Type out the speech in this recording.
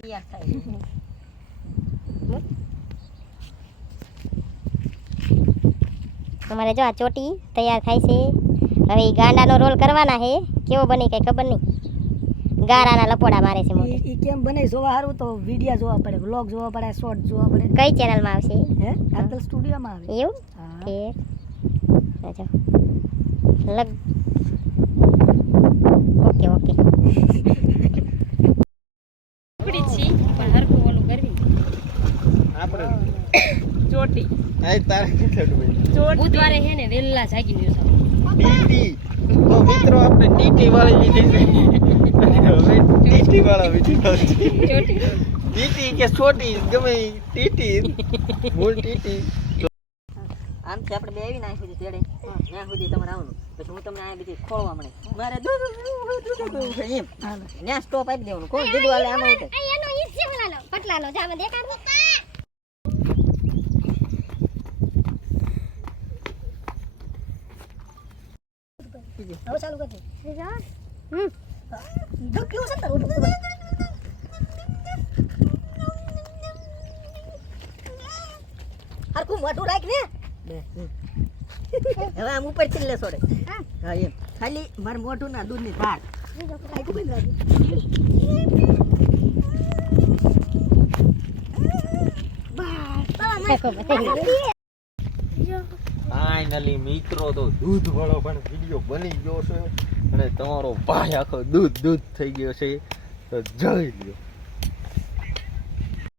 તૈયાર થાય તમારે જો આ ચોટી તૈયાર થાય છે હવે ઈ ગાંડાનો રોલ કરવાના છે કેવો બને કઈ ખબર નહીં ગારાના લપોડા મારે છે મોઢે ઈ કેમ બને જોવા હારું તો વિડિયો જોવા પડે વ્લોગ જોવા પડે શોર્ટ જોવા પડે કઈ ચેનલમાં આવશે હે આપેલ સ્ટુડિયોમાં આવે એવું હા કે અચ્છા લગ ઓકે ઓકે ઉપડી છી પણ હરખું ઓલું કરવી આપણે ચોટી આ તારે કેટલું બુધવારે હે ને વેલા જાગી ન્યૂઝ ટીટી તો મિત્રો આપણે ટીટી વાળી લીધી છે હવે ટીટી વાળા વિડિયો ચોટી ટીટી કે છોટી ગમે ઈ ટીટી મૂળ ટીટી આમથી આપણે બે આવી ના સુધી તેડે ત્યાં સુધી તમારે આવવાનું પછી હું તમને આ બીજી ખોળવા મળે મારે દૂધ એમ ત્યાં સ્ટોપ આપી દેવાનું કોણ દૂધ વાલે આમાં ઉતરે એનો ઈ છે ઓલાનો પટલાનો જામે દેખાડ હવે ચાલુ કરજો દૂધ પીવું છે ને તારું હરખું મોઢું રાખ ને હવે આમ ઉપર થી લે છોડે હા એમ ખાલી માર મોઢું ના દૂધ ની ધાર ફાઇનલી મિત્રો તો દૂધ વાળો પણ વિડિયો બની ગયો છે અને તમારો ભાઈ આખો દૂધ થઈ ગયો છે તો જોઈ લ્યો